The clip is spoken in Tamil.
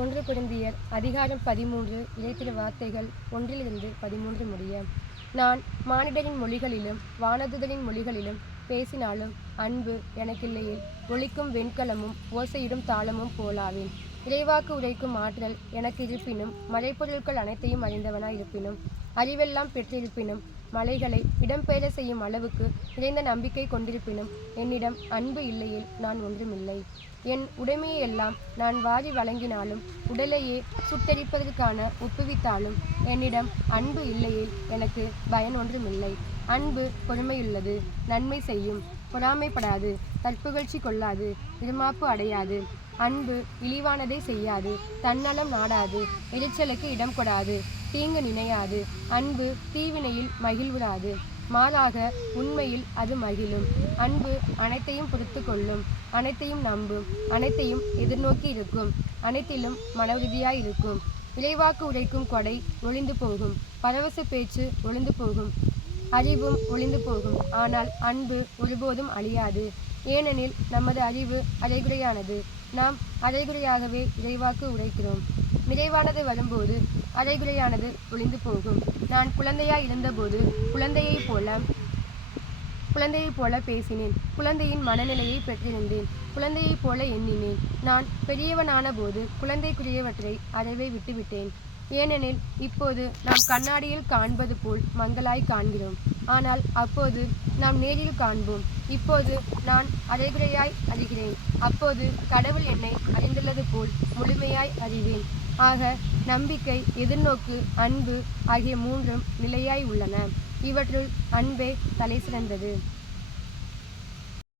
ஒன்று கொரிந்தியர் அதிகாரம் 13 இறைத்திரு வார்த்தைகள் 1-13 முடிய. நான் மானிடரின் மொழிகளிலும் வானதுதரின் மொழிகளிலும் பேசினாலும் அன்பு எனக்கில்லையில் ஒலிக்கும் வெண்கலமும் ஓசையிடும் தாளமும் போலாவேன். இறைவாக்கு உரைக்கும் ஆற்றல் எனக்கு இருப்பினும் மறைப்பொருட்கள் அனைத்தையும் அறிந்தவனாய் இருப்பினும் அறிவெல்லாம் பெற்றிருப்பினும் மலைகளை இடம்பெயர செய்யும் அளவுக்கு நிறைந்த நம்பிக்கை கொண்டிருப்பினும் என்னிடம் அன்பு இல்லையில் நான் ஒன்றுமில்லை. என் உடைமையை எல்லாம் நான் வாரி வழங்கினாலும் உடலையே சுட்டெரிப்பதற்கான ஒப்புவித்தாலும் என்னிடம் அன்பு இல்லையில் எனக்கு பயன் ஒன்றுமில்லை. அன்பு பொறுமையுள்ளது, நன்மை செய்யும், பொறாமைப்படாது, தற்புகழ்ச்சி கொள்ளாது, இருமாப்பு அடையாது. அன்பு இழிவானதை செய்யாது, தன்னலம் நாடாது, எரிச்சலுக்கு இடம் கொடாது, தீங்கு நினையாது. அன்பு தீவினையில் மகிழ்வுறாது, மாறாக உண்மையில் அது மகிழும். அன்பு அனைத்தையும் பொறுத்து கொள்ளும், அனைத்தையும் நம்பும், அனைத்தையும் எதிர்நோக்கி இருக்கும், அனைத்திலும் மனவுறுதியாயிருக்கும். இறைவாக்கு உரைக்கும் கொடை ஒளிந்து போகும், பரவச பேச்சு ஒளிந்து போகும், அறிவும் ஒளிந்து போகும். ஆனால் அன்பு ஒருபோதும் அழியாது. ஏனெனில் நமது அறிவு அரைகுறையானது, நாம் அரைகுறையாகவே இறைவாக்கு உரைக்கிறோம். நிறைவானது வரும்போது அரைகுறையானது ஒளிந்து போகும். நான் குழந்தையாய் இருந்தபோது குழந்தையைப் போல பேசினேன், குழந்தையின் மனநிலையை பெற்றிருந்தேன், குழந்தையைப் போல எண்ணினேன். நான் பெரியவனான போது குழந்தைக்குரியவற்றை அறவே விட்டுவிட்டேன். ஏனெனில் இப்போது நாம் கண்ணாடியில் காண்பது போல் மங்கலாய் காண்கிறோம், ஆனால் அப்போது நாம் நேரில் காண்போம். இப்போது நான் அரைகுறையாய் அறிகிறேன், அப்போது கடவுள் என்னை அறிந்துள்ளது போல் முழுமையாய் அறிவேன். ஆக நம்பிக்கை, எதிர்நோக்கு, அன்பு ஆகிய மூன்றும் நிலையாய் உள்ளன. இவற்றுள் அன்பே தலை சிறந்தது.